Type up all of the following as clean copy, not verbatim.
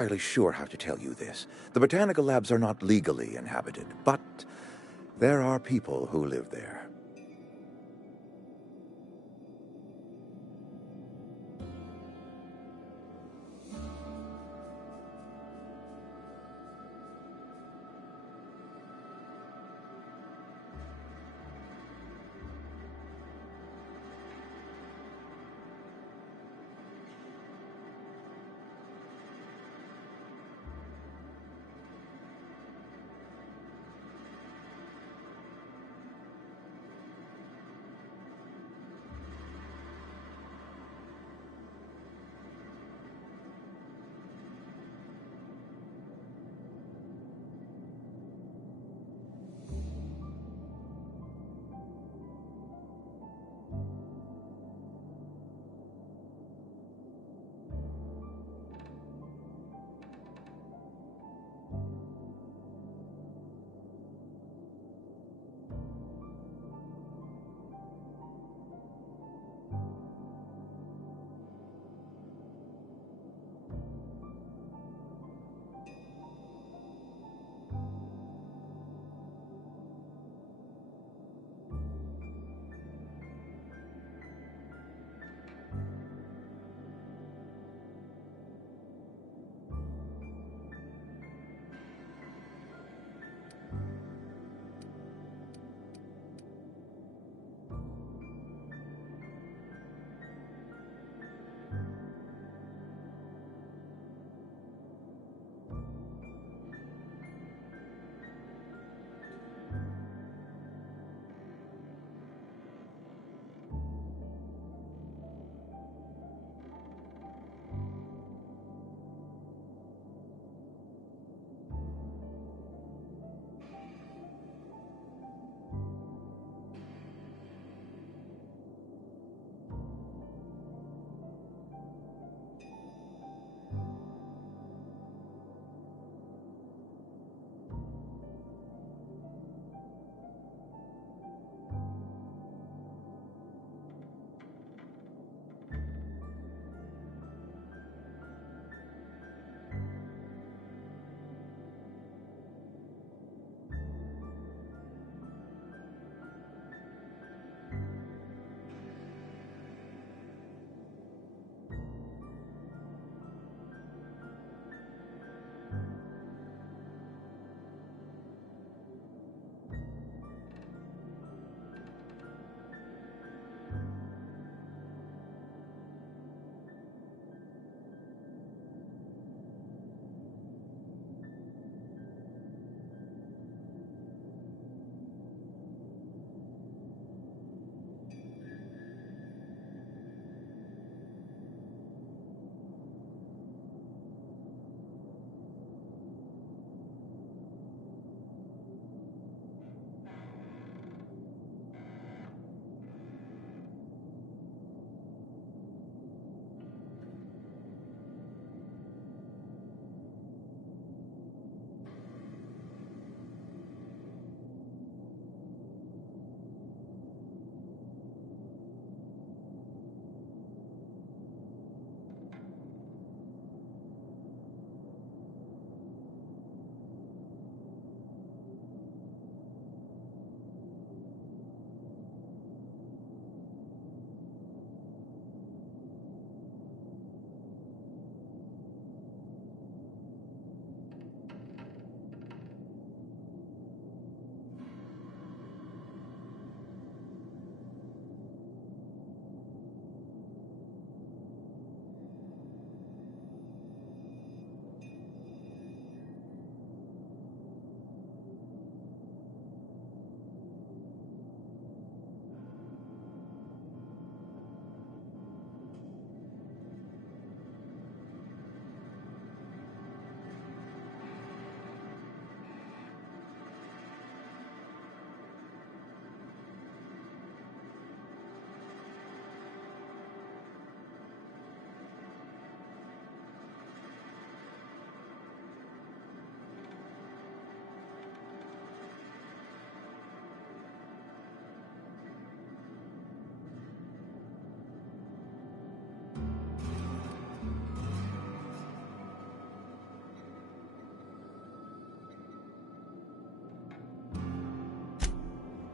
entirely sure how to tell you this. The botanical labs are not legally inhabited, but there are people who live there.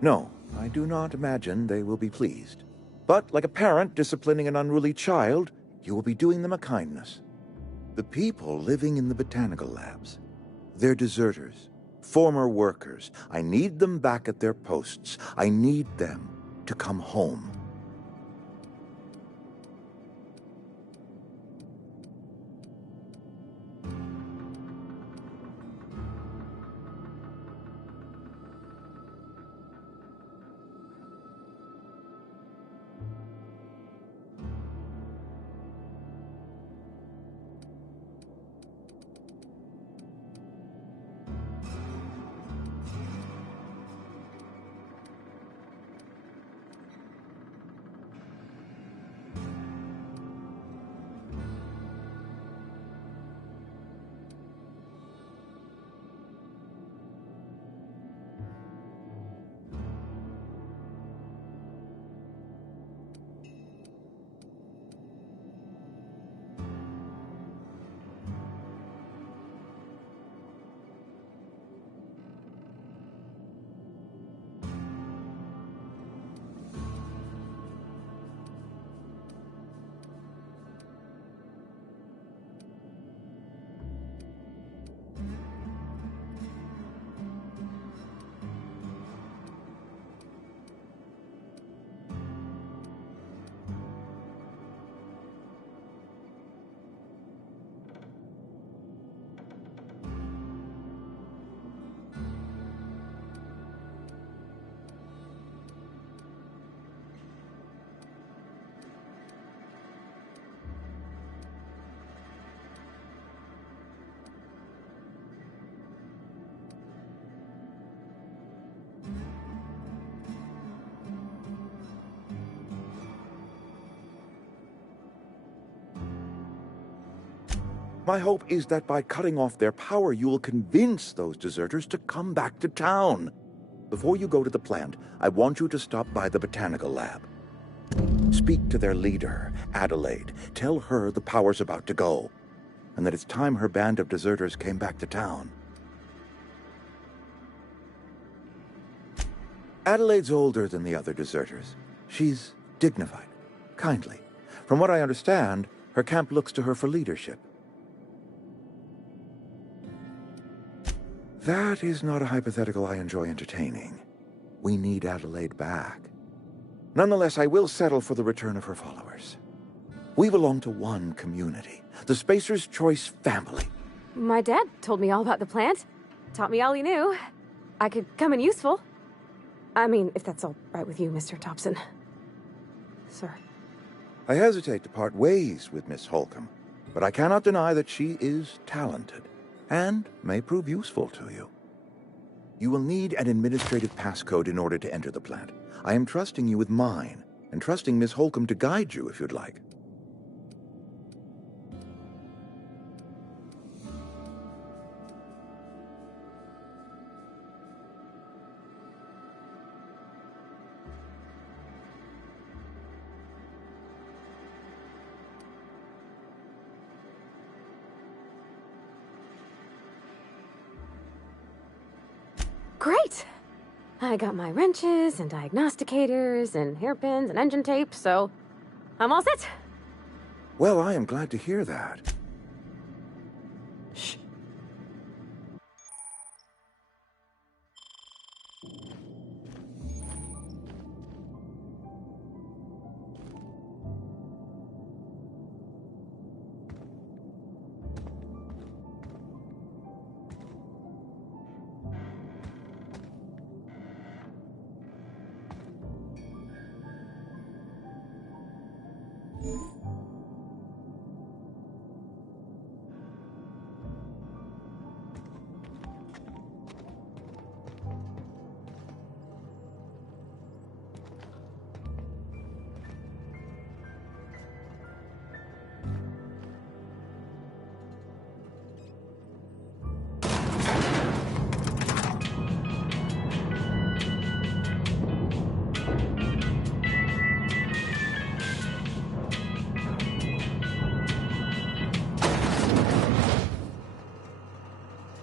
No, I do not imagine they will be pleased. But like a parent disciplining an unruly child, you will be doing them a kindness. The people living in the botanical labs, they're deserters, former workers. I need them back at their posts. I need them to come home. My hope is that by cutting off their power, you will convince those deserters to come back to town. Before you go to the plant, I want you to stop by the botanical lab. Speak to their leader, Adelaide. Tell her the power's about to go, and that it's time her band of deserters came back to town. Adelaide's older than the other deserters. She's dignified, kindly. From what I understand, her camp looks to her for leadership. That is not a hypothetical I enjoy entertaining. We need Adelaide back. Nonetheless, I will settle for the return of her followers. We belong to one community, the Spacer's Choice family. My dad told me all about the plant. Taught me all he knew. I could come in useful. I mean, if that's all right with you, Mr. Thompson. Sir. I hesitate to part ways with Miss Holcomb, but I cannot deny that she is talented and may prove useful to you. You will need an administrative passcode in order to enter the plant. I am trusting you with mine, and trusting Miss Holcomb to guide you if you'd like. Great! I got my wrenches and diagnosticators and hairpins and engine tape, so I'm all set. Well, I am glad to hear that. Shh.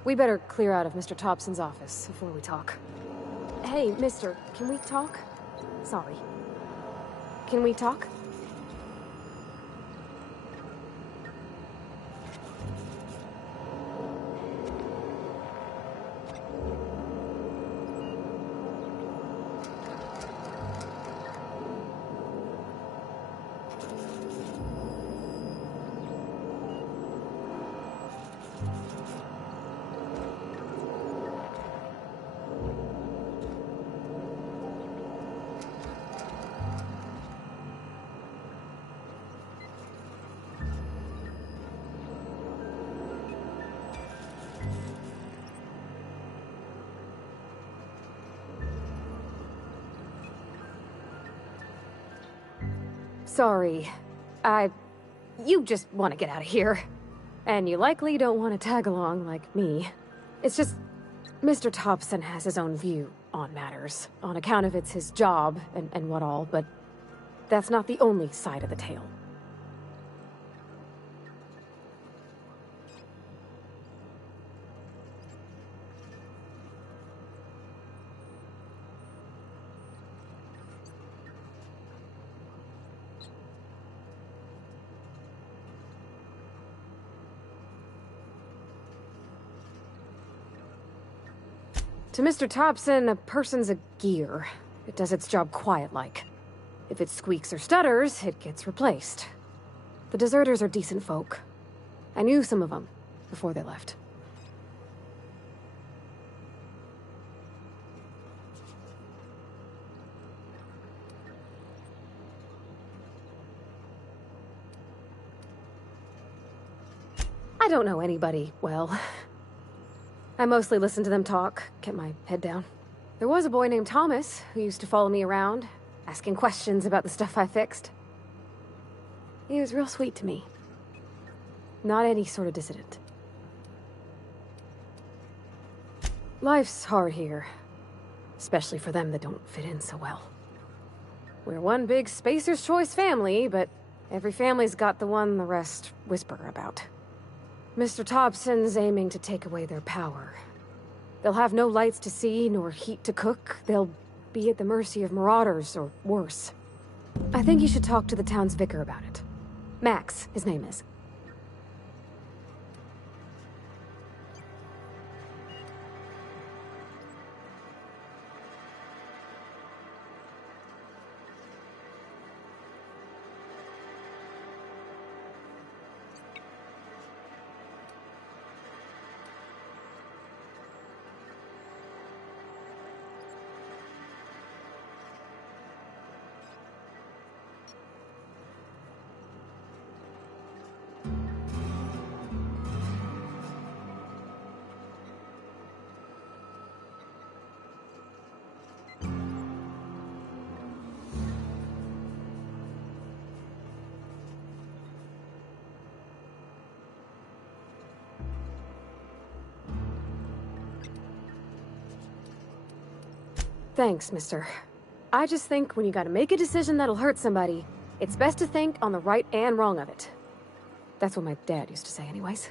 We better clear out of Mr. Thompson's office before we talk. Hey, mister, can we talk? Sorry. Can we talk? Sorry. You just want to get out of here. And you likely don't want to tag along like me. It's just, Mr. Thompson has his own view on matters, on account of it's his job and what all, but that's not the only side of the tale. To Mr. Thompson, a person's a gear. It does its job quiet-like. If it squeaks or stutters, it gets replaced. The deserters are decent folk. I knew some of them before they left. I don't know anybody well. I mostly listen to them talk, kept my head down. There was a boy named Thomas who used to follow me around, asking questions about the stuff I fixed. He was real sweet to me. Not any sort of dissident. Life's hard here, especially for them that don't fit in so well. We're one big Spacer's Choice family, but every family's got the one the rest whisper about. Mr. Thompson's aiming to take away their power. They'll have no lights to see, nor heat to cook. They'll be at the mercy of marauders, or worse. I think you should talk to the town's vicar about it. Max, his name is. Thanks, mister. I just think when you gotta make a decision that'll hurt somebody, it's best to think on the right and wrong of it. That's what my dad used to say anyways.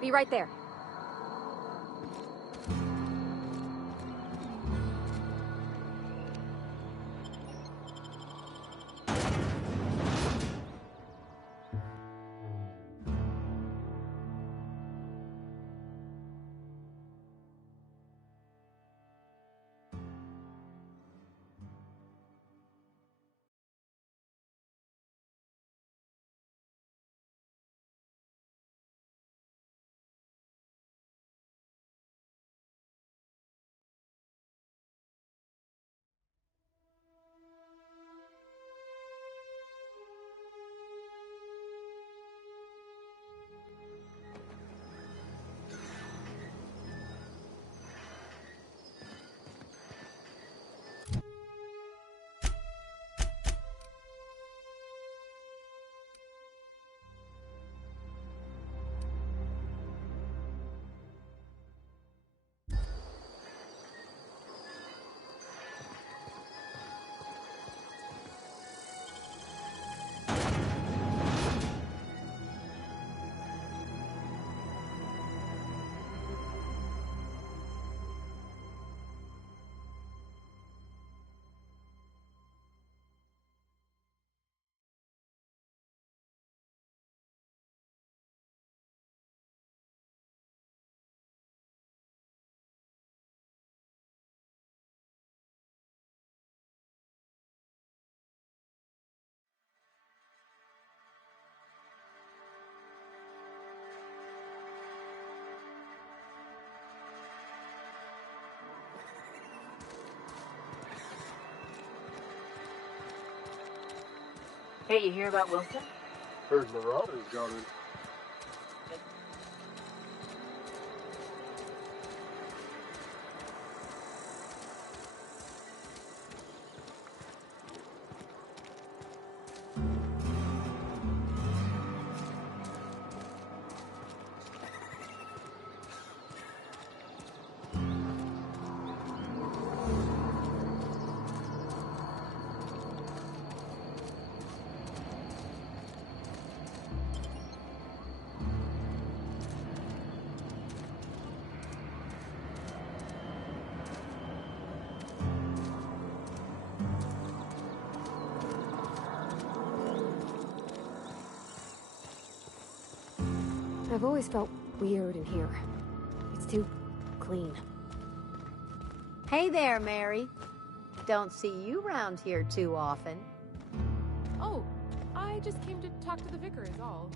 Be right there. Hey, you hear about Wilson? Heard Marauders got in. I've always felt weird in here. It's too clean. Hey there, Mary. Don't see you round here too often. Oh, I just came to talk to the vicar is all.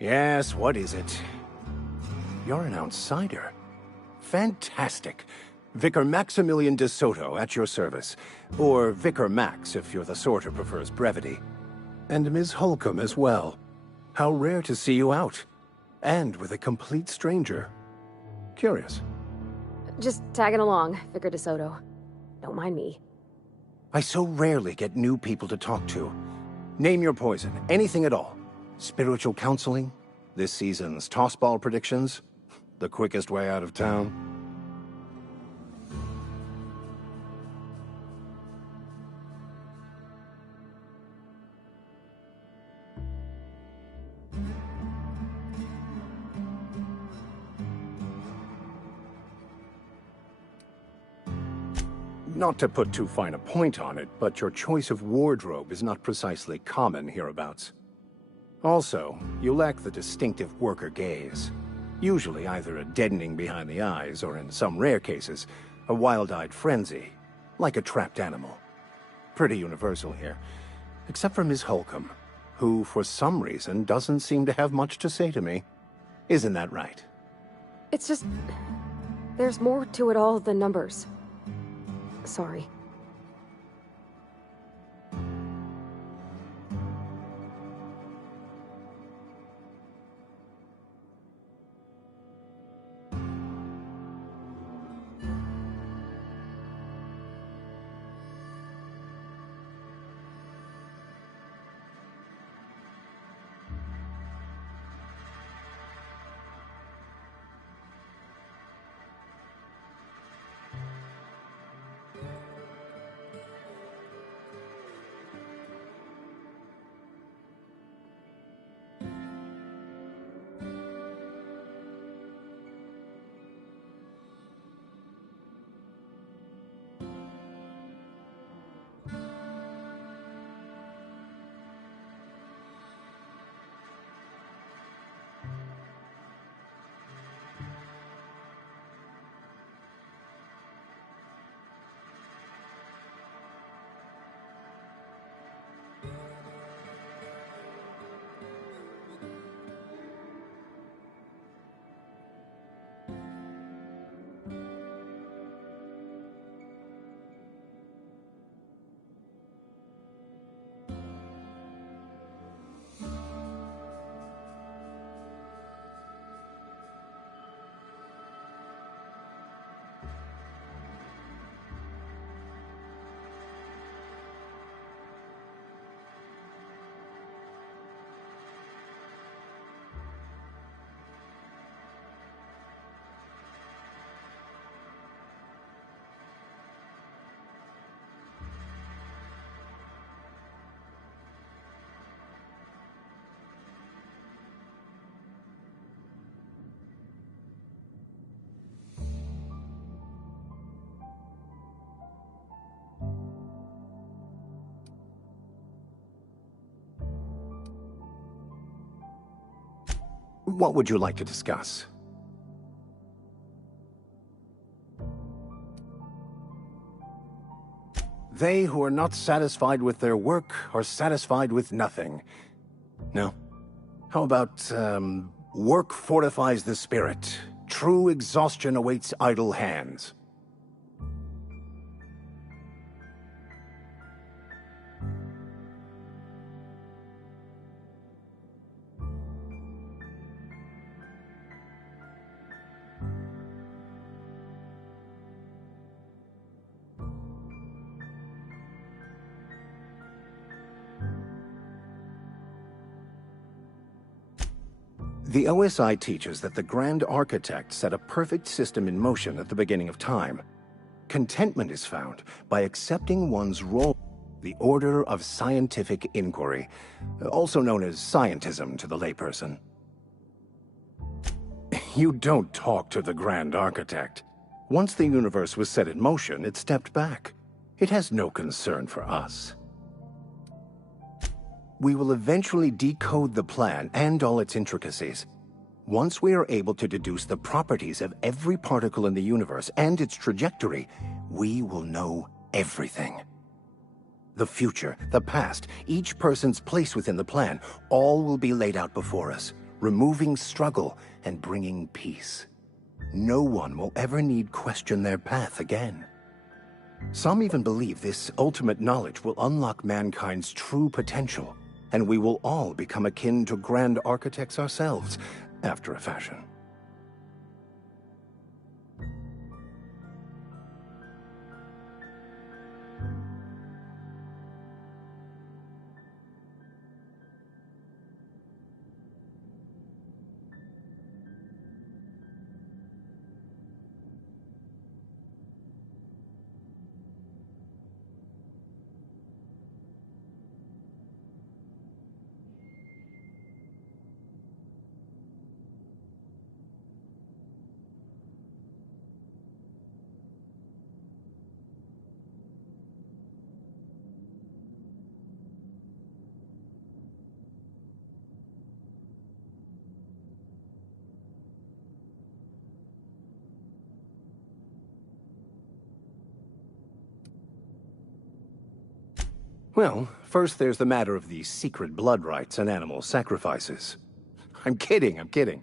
Yes, what is it? You're an outsider. Fantastic. Vicar Maximilian de Soto at your service. Or Vicar Max if you're the sort who prefers brevity. And Ms. Holcomb as well. How rare to see you out. And with a complete stranger. Curious. Just tagging along, Vicar DeSoto. Don't mind me. I so rarely get new people to talk to. Name your poison, anything at all. Spiritual counseling? This season's tossball predictions? The quickest way out of town? Not to put too fine a point on it, but your choice of wardrobe is not precisely common hereabouts. Also, you lack the distinctive worker gaze. Usually either a deadening behind the eyes, or in some rare cases, a wild-eyed frenzy, like a trapped animal. Pretty universal here, except for Ms. Holcomb, who, for some reason, doesn't seem to have much to say to me. Isn't that right? It's just... there's more to it all than numbers. Sorry. What would you like to discuss? They who are not satisfied with their work are satisfied with nothing. No? How about, work fortifies the spirit. True exhaustion awaits idle hands. The OSI teaches that the Grand Architect set a perfect system in motion at the beginning of time. Contentment is found by accepting one's role. The order of scientific inquiry, also known as scientism to the layperson. You don't talk to the Grand Architect. Once the universe was set in motion, it stepped back. It has no concern for us. We will eventually decode the plan and all its intricacies. Once we are able to deduce the properties of every particle in the universe and its trajectory, we will know everything. The future, the past, each person's place within the plan, all will be laid out before us, removing struggle and bringing peace. No one will ever need question their path again. Some even believe this ultimate knowledge will unlock mankind's true potential, and we will all become akin to Grand Architects ourselves, after a fashion. Well, first there's the matter of the secret blood rites and animal sacrifices. I'm kidding.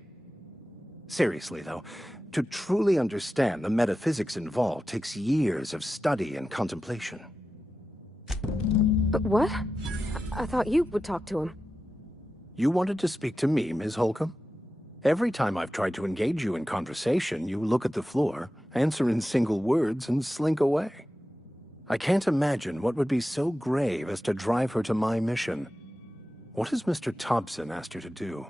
Seriously, though, to truly understand the metaphysics involved takes years of study and contemplation. But what? I thought you would talk to him. You wanted to speak to me, Ms. Holcomb? Every time I've tried to engage you in conversation, you look at the floor, answer in single words, and slink away. I can't imagine what would be so grave as to drive her to my mission. What has Mr. Thompson asked you to do?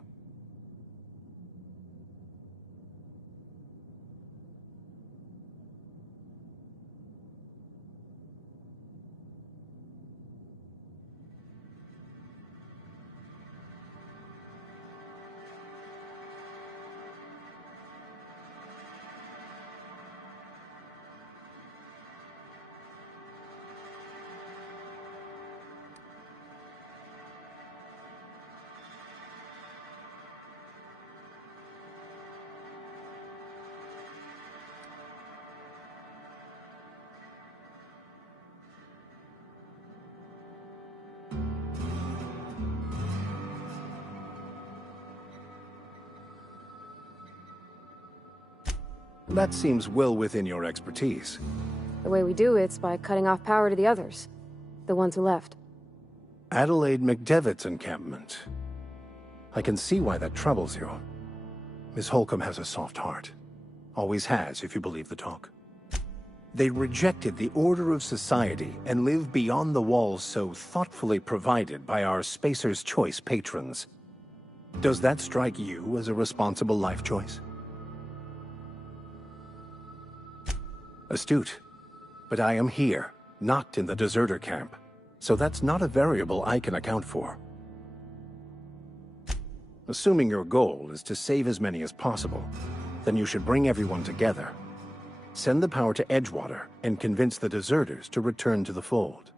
That seems well within your expertise. The way we do it's by cutting off power to the others. The ones who left. Adelaide McDevitt's encampment. I can see why that troubles you. Miss Holcomb has a soft heart. Always has, if you believe the talk. They rejected the order of society and live beyond the walls so thoughtfully provided by our Spacer's Choice patrons. Does that strike you as a responsible life choice? Astute. But I am here, not in the deserter camp, so that's not a variable I can account for. Assuming your goal is to save as many as possible, then you should bring everyone together. Send the power to Edgewater and convince the deserters to return to the fold.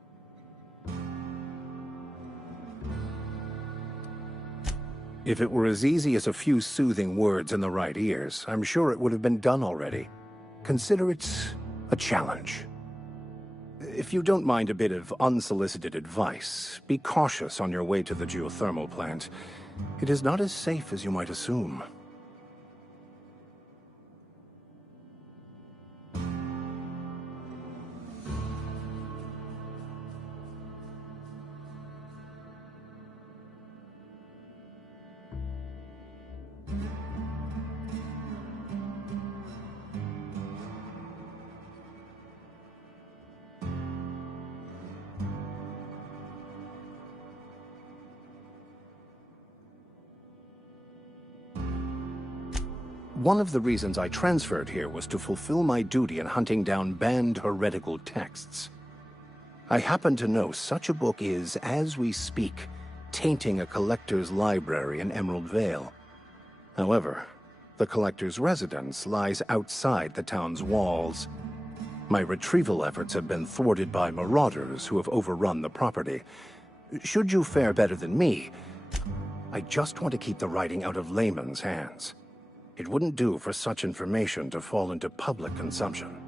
If it were as easy as a few soothing words in the right ears, I'm sure it would have been done already. Consider it a challenge. If you don't mind a bit of unsolicited advice, be cautious on your way to the geothermal plant. It is not as safe as you might assume. One of the reasons I transferred here was to fulfill my duty in hunting down banned heretical texts. I happen to know such a book is, as we speak, tainting a collector's library in Emerald Vale. However, the collector's residence lies outside the town's walls. My retrieval efforts have been thwarted by marauders who have overrun the property. Should you fare better than me, I just want to keep the writing out of layman's hands. It wouldn't do for such information to fall into public consumption.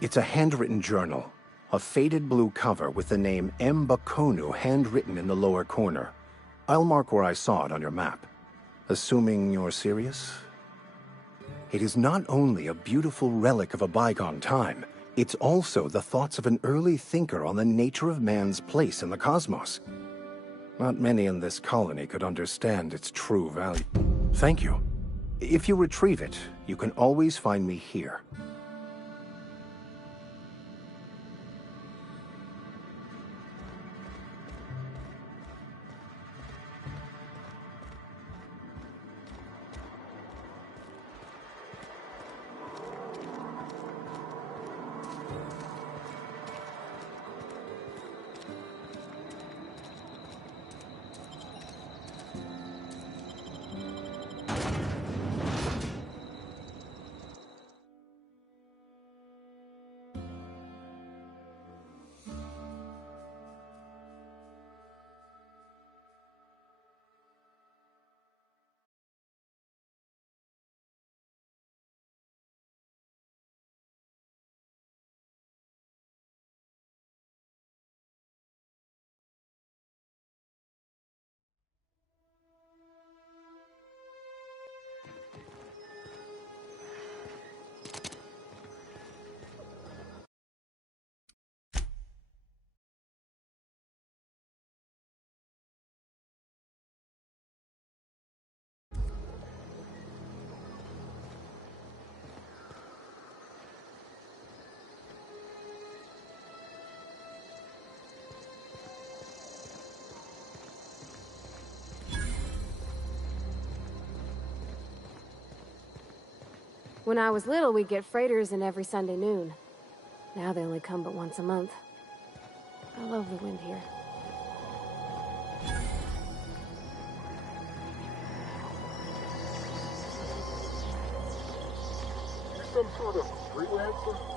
It's a handwritten journal, a faded blue cover with the name M. Bakonu handwritten in the lower corner. I'll mark where I saw it on your map. Assuming you're serious? It is not only a beautiful relic of a bygone time, it's also the thoughts of an early thinker on the nature of man's place in the cosmos. Not many in this colony could understand its true value. Thank you. If you retrieve it, you can always find me here. When I was little, we'd get freighters in every Sunday noon. Now they only come but once a month. I love the wind here. You some sort of freelancer?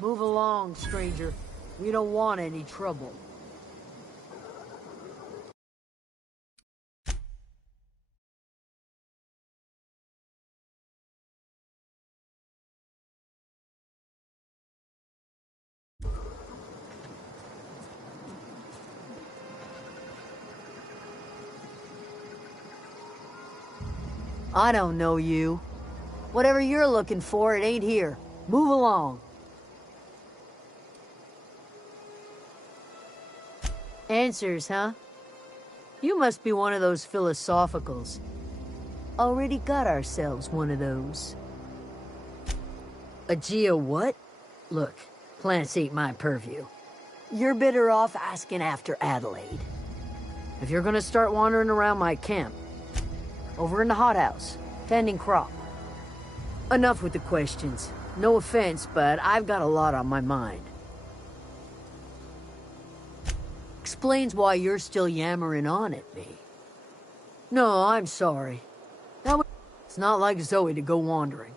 Move along, stranger. We don't want any trouble. I don't know you. Whatever you're looking for, it ain't here. Move along. Answers, huh? You must be one of those philosophicals. Already got ourselves one of those. A geo what? Look, plants ain't my purview. You're better off asking after Adelaide. If you're gonna start wandering around my camp, over in the hothouse, tending crop. Enough with the questions. No offense, but I've got a lot on my mind. Explains why you're still yammering on at me. No, I'm sorry. It's not like Zoe to go wandering.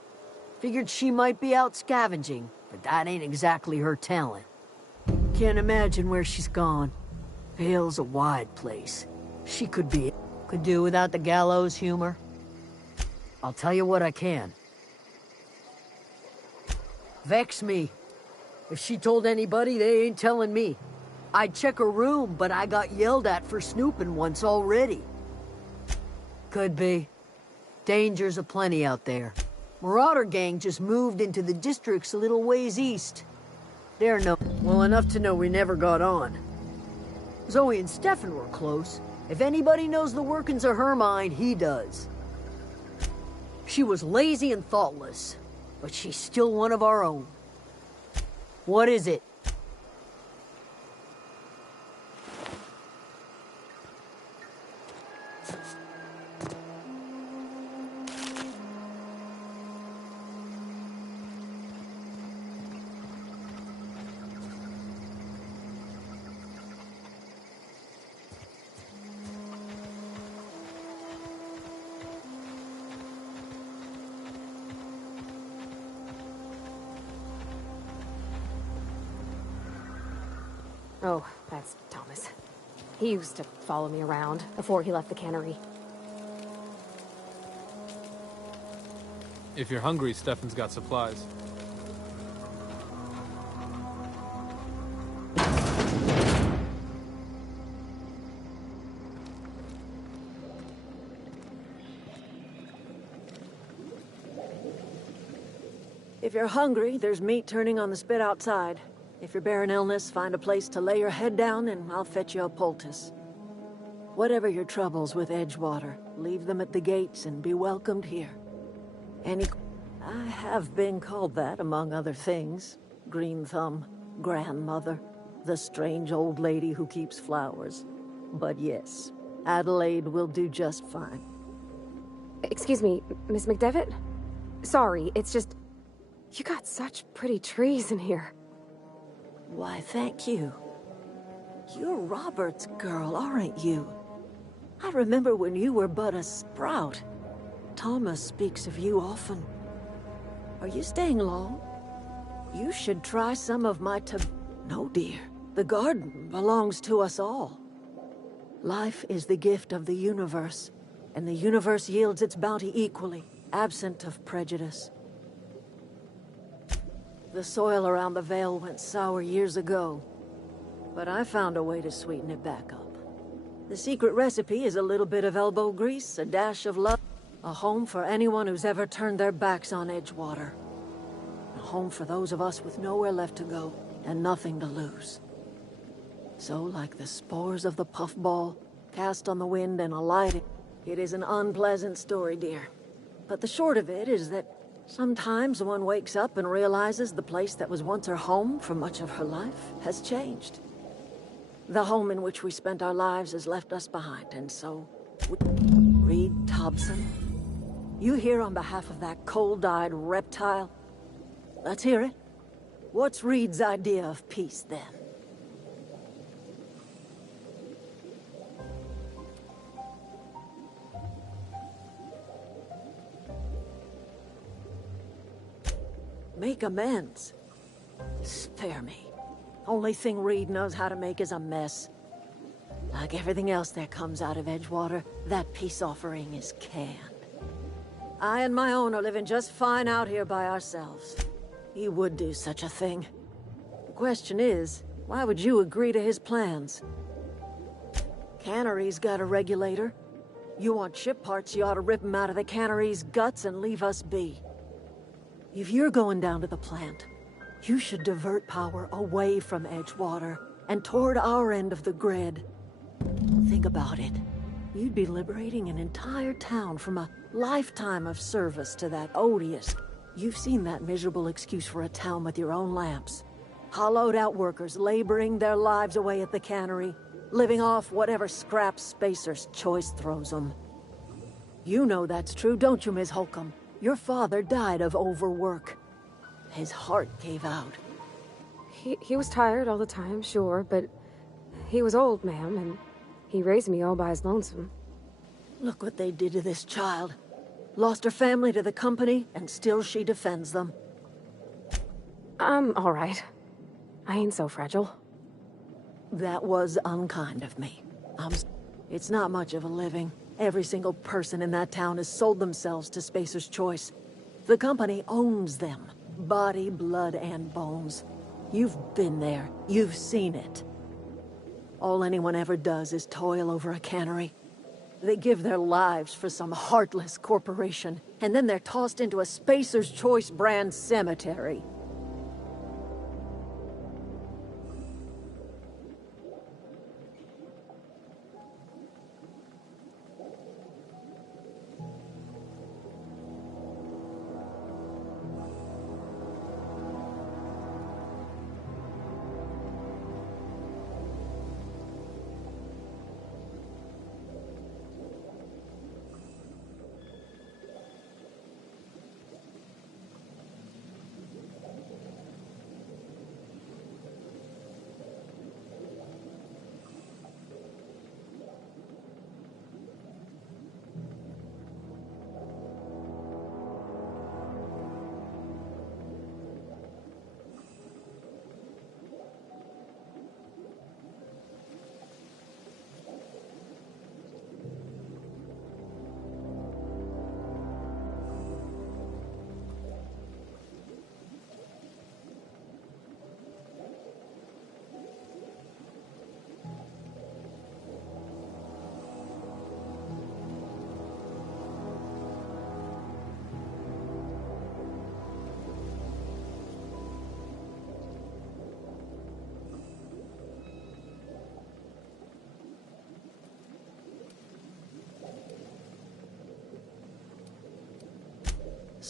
Figured she might be out scavenging, but that ain't exactly her talent. Can't imagine where she's gone. Vale's a wide place. She could do without the gallows humor. I'll tell you what I can. Vex me. If she told anybody, they ain't telling me. I'd check her room, but I got yelled at for snooping once already. Could be. Dangers aplenty out there. Marauder gang just moved into the districts a little ways east. They're well enough to know we never got on. Zoe and Stefan were close. If anybody knows the workings of her mind, he does. She was lazy and thoughtless, but she's still one of our own. What is it? Oh, that's Thomas. He used to follow me around before he left the cannery. If you're hungry, Stefan's got supplies. If you're hungry, there's meat turning on the spit outside. If you're bearing illness, find a place to lay your head down and I'll fetch you a poultice. Whatever your troubles with Edgewater, leave them at the gates and be welcomed here. I have been called that, among other things. Green Thumb, grandmother, the strange old lady who keeps flowers. But yes, Adelaide will do just fine. Excuse me, Miss McDevitt? Sorry, it's just... You got such pretty trees in here. Why, thank you. You're Robert's girl, aren't you? I remember when you were but a sprout. Thomas speaks of you often. Are you staying long? You should try some of my No, dear. The garden belongs to us all. Life is the gift of the universe, and the universe yields its bounty equally, absent of prejudice. The soil around the Vale went sour years ago, but I found a way to sweeten it back up. The secret recipe is a little bit of elbow grease, a dash of love, a home for anyone who's ever turned their backs on Edgewater. A home for those of us with nowhere left to go and nothing to lose. So, like the spores of the puffball, cast on the wind and alighted, it is an unpleasant story, dear. But the short of it is that sometimes one wakes up and realizes the place that was once her home for much of her life has changed. The home in which we spent our lives has left us behind, and so... Reed Thompson? You here on behalf of that cold-eyed reptile? Let's hear it. What's Reed's idea of peace, then? Make amends. Spare me. Only thing Reed knows how to make is a mess. Like everything else that comes out of Edgewater, that peace offering is canned. I and my own are living just fine out here by ourselves. He would do such a thing. The question is, why would you agree to his plans? Cannery's got a regulator. You want ship parts, you ought to rip them out of the cannery's guts and leave us be. If you're going down to the plant, you should divert power away from Edgewater and toward our end of the grid. Think about it. You'd be liberating an entire town from a lifetime of service to that odious... You've seen that miserable excuse for a town with your own lamps. Hollowed out workers laboring their lives away at the cannery, living off whatever scrap Spacer's Choice throws them. You know that's true, don't you, Ms. Holcomb? Your father died of overwork. His heart gave out. He was tired all the time, sure, but he was old, ma'am, and he raised me all by his lonesome. Look what they did to this child. Lost her family to the company, and still she defends them. I'm all right. I ain't so fragile. That was unkind of me. It's not much of a living. Every single person in that town has sold themselves to Spacer's Choice. The company owns them. Body, blood, and bones. You've been there. You've seen it. All anyone ever does is toil over a cannery. They give their lives for some heartless corporation, and then they're tossed into a Spacer's Choice brand cemetery.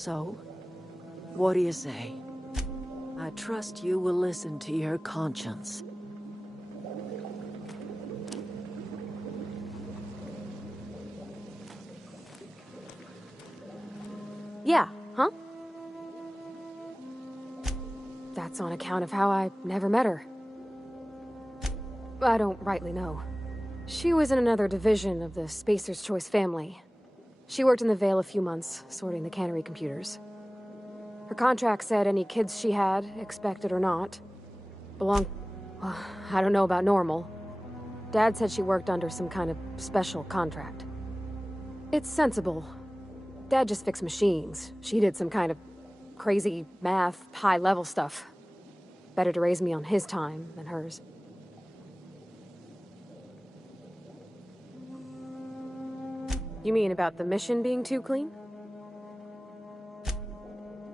So, what do you say? I trust you will listen to your conscience. Yeah, huh? That's on account of how I never met her. I don't rightly know. She was in another division of the Spacer's Choice family. She worked in the Vale a few months, sorting the cannery computers. Her contract said any kids she had, expected or not, belonged... Well, I don't know about normal. Dad said she worked under some kind of special contract. It's sensible. Dad just fixed machines. She did some kind of crazy math, high-level stuff. Better to raise me on his time than hers. You mean about the mission being too clean?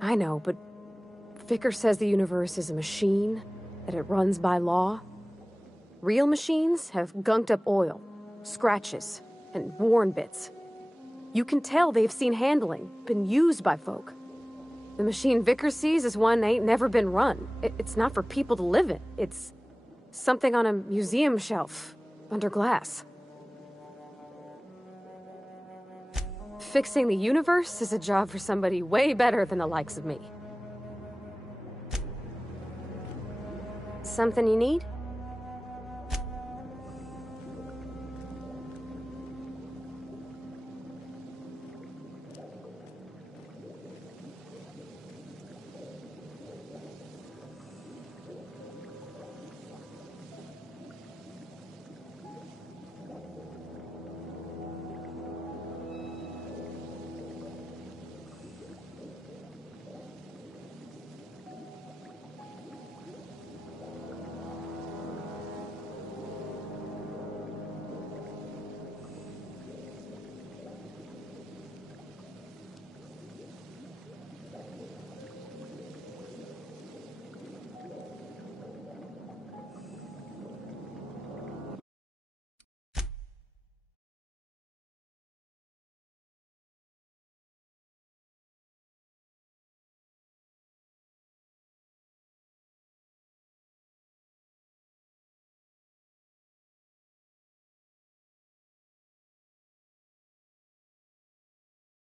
I know, but Vicker says the universe is a machine, that it runs by law. Real machines have gunked up oil, scratches, and worn bits. You can tell they've seen handling, been used by folk. The machine Vicker sees is one ain't never been run. It's not for people to live in. It's something on a museum shelf, under glass. Fixing the universe is a job for somebody way better than the likes of me. Something you need?